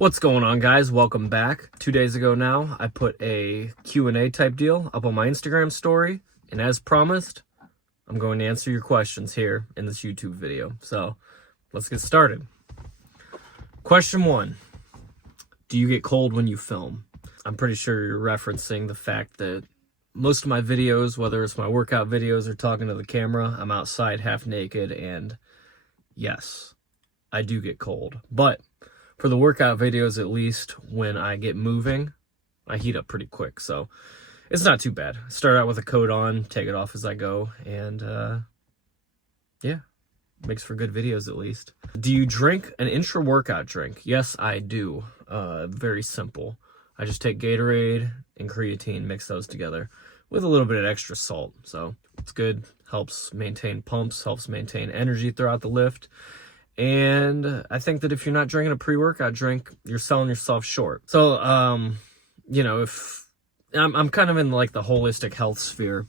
What's going on, guys? Welcome back. 2 days ago now, I put a Q&A type deal up on my Instagram story, and as promised, I'm going to answer your questions here in this YouTube video. So, let's get started. Question 1. Do you get cold when you film? I'm pretty sure you're referencing the fact that most of my videos, whether it's my workout videos or talking to the camera, I'm outside half naked, and yes, I do get cold. But for the workout videos, at least, when I get moving, I heat up pretty quick, so it's not too bad. Start out with a coat on, take it off as I go, and yeah, makes for good videos at least. Do you drink an intra-workout drink? Yes, I do. Very simple. I just take Gatorade and creatine, mix those together with a little bit of extra salt. So it's good, helps maintain pumps, helps maintain energy throughout the lift. And I think that if you're not drinking a pre-workout drink, you're selling yourself short. So, if I'm kind of in like the holistic health sphere,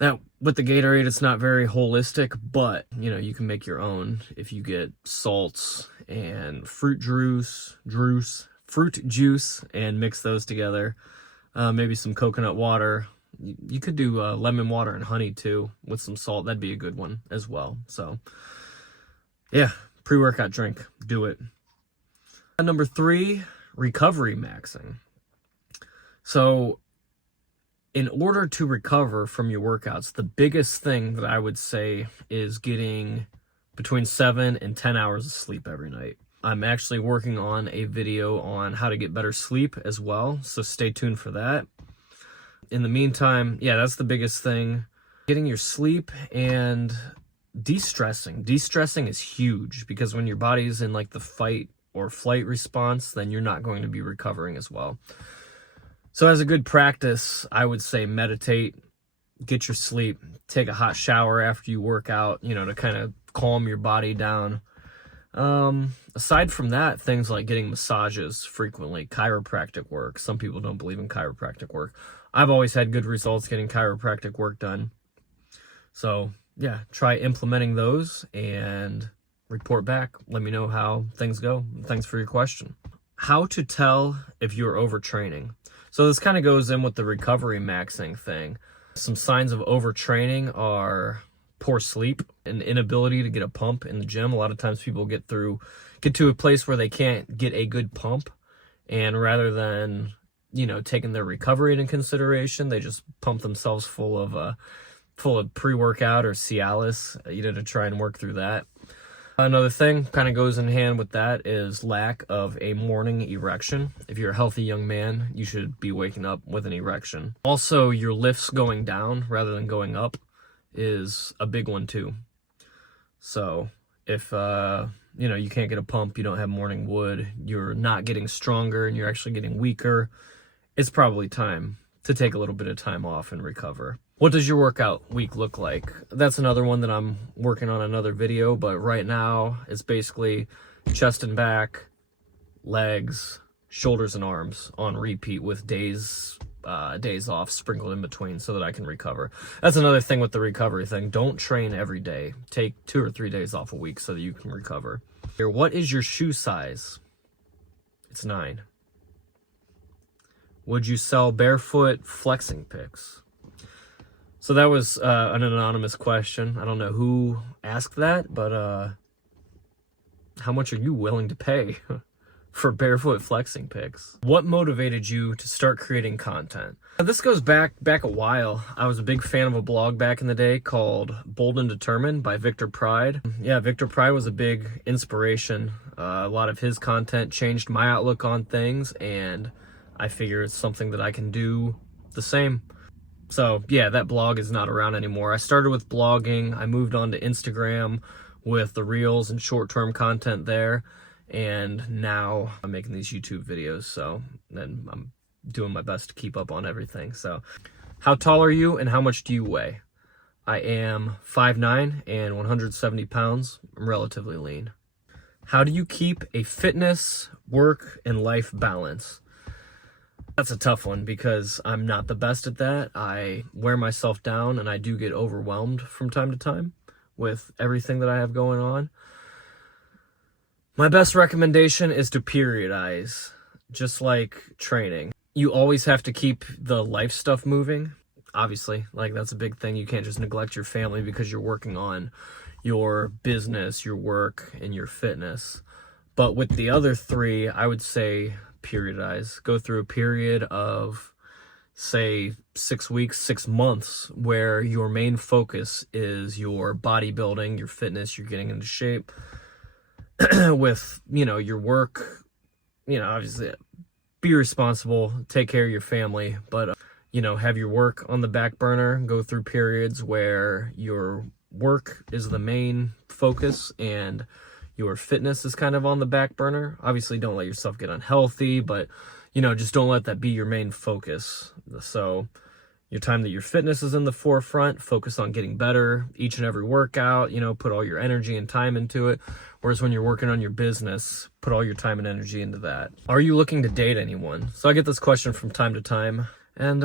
that with the Gatorade, it's not very holistic, but you can make your own if you get salts and fruit juice, and mix those together. Maybe some coconut water. You could do lemon water and honey too with some salt. That'd be a good one as well. So yeah, pre-workout drink, do it. Number 3, recovery maxing. So in order to recover from your workouts, the biggest thing that I would say is getting between 7 and 10 hours of sleep every night. I'm actually working on a video on how to get better sleep as well, so stay tuned for that. In the meantime, yeah, that's the biggest thing. Getting your sleep and de-stressing. De-stressing is huge because when your body's in like the fight or flight response, then you're not going to be recovering as well. So as a good practice, I would say meditate, get your sleep, take a hot shower after you work out, to kind of calm your body down. Aside from that, things like getting massages frequently, chiropractic work. Some people don't believe in chiropractic work. I've always had good results getting chiropractic work done. So yeah, try implementing those and report back. Let me know how things go. Thanks for your question. How to tell if you're overtraining. So this kind of goes in with the recovery maxing thing. Some signs of overtraining are poor sleep and inability to get a pump in the gym. A lot of times people get to a place where they can't get a good pump, and rather than taking their recovery into consideration, they just pump themselves full of pre-workout or Cialis, to try and work through that. Another thing kind of goes in hand with that is lack of a morning erection. If you're a healthy young man, you should be waking up with an erection. Also, your lifts going down rather than going up is a big one too. So if you can't get a pump, you don't have morning wood, you're not getting stronger and you're actually getting weaker, it's probably time to take a little bit of time off and recover. What does your workout week look like? That's another one that I'm working on another video, but right now it's basically chest and back, legs, shoulders and arms on repeat with days off sprinkled in between so that I can recover. That's another thing with the recovery thing. Don't train every day. Take 2 or 3 days off a week so that you can recover. Here, what is your shoe size? It's 9. Would you sell barefoot flexing pics? So that was an anonymous question. I don't know who asked that, but how much are you willing to pay for barefoot flexing pics? What motivated you to start creating content? This goes back a while. I was a big fan of a blog back in the day called Bold and Determined by Victor Pride. Yeah, Victor Pride was a big inspiration. A lot of his content changed my outlook on things, and I figure it's something that I can do the same. So yeah, that blog is not around anymore. I started with blogging. I moved on to Instagram with the reels and short-term content there. And now I'm making these YouTube videos. So then I'm doing my best to keep up on everything. So how tall are you and how much do you weigh? I am 5'9" and 170 pounds. I'm relatively lean. How do you keep a fitness, work, and life balance? That's a tough one because I'm not the best at that. I wear myself down and I do get overwhelmed from time to time with everything that I have going on. My best recommendation is to periodize, just like training. You always have to keep the life stuff moving. Obviously, like that's a big thing. You can't just neglect your family because you're working on your business, your work, and your fitness. But with the other three, I would say periodize. Go through a period of, say, 6 weeks, 6 months, where your main focus is your bodybuilding, your fitness, you're getting into shape with, your work, obviously be responsible, take care of your family, but, have your work on the back burner, go through periods where your work is the main focus and your fitness is kind of on the back burner. Obviously, don't let yourself get unhealthy, but, just don't let that be your main focus. So your time that your fitness is in the forefront, focus on getting better each and every workout, put all your energy and time into it. Whereas when you're working on your business, put all your time and energy into that. Are you looking to date anyone? So I get this question from time to time. And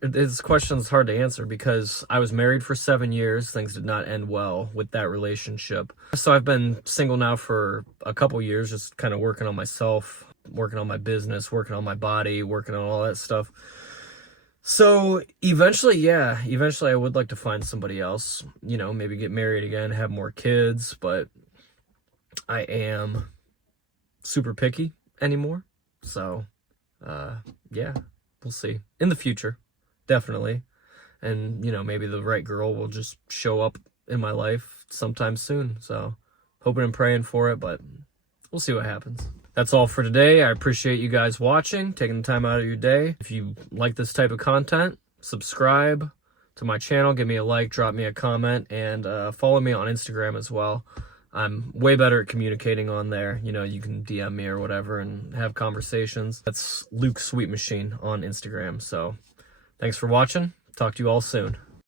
this question is hard to answer because I was married for 7 years. Things did not end well with that relationship. So I've been single now for a couple years, just kind of working on myself, working on my business, working on my body, working on all that stuff. So eventually I would like to find somebody else, maybe get married again, have more kids, but I am super picky anymore. So, yeah. We'll see. In the future, definitely. And, maybe the right girl will just show up in my life sometime soon. So, hoping and praying for it, but we'll see what happens. That's all for today. I appreciate you guys watching, taking the time out of your day. If you like this type of content, subscribe to my channel, give me a like, drop me a comment, and follow me on Instagram as well. I'm way better at communicating on there. You can DM me or whatever and have conversations. That's Luke Sweet Machine on Instagram. So thanks for watching. Talk to you all soon.